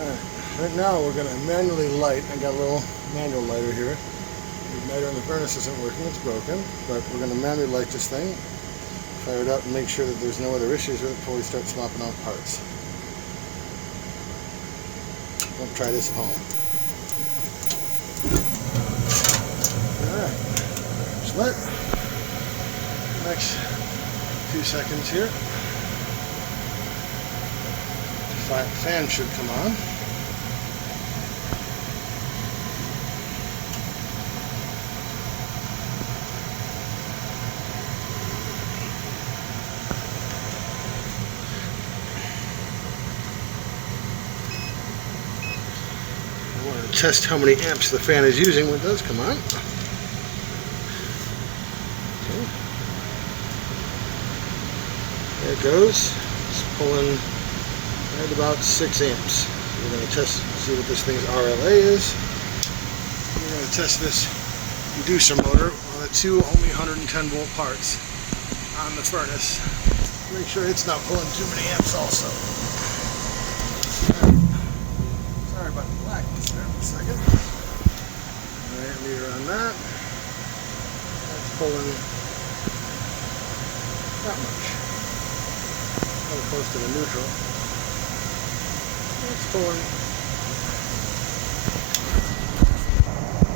Right now we're going to manually light. I got a little manual lighter here. The igniter on the furnace isn't working, it's broken, but we're going to manually light this thing, fire it up, and make sure that there's no other issues with it before we start swapping out parts. Don't try this at home. Alright, it's lit. Next few seconds here. The fan should come on. I want to test how many amps the fan is using when it does come on. Okay. There it goes. It's pulling right about 6 amps. So we're going to test, see what this thing's RLA is. We're going to test this inducer motor on the two only 110 volt parts on the furnace. Make sure it's not pulling too many amps also. Sorry about the blackness there for a second. Alright, meter on that. That's pulling that much. Probably close to the neutral. It's pulling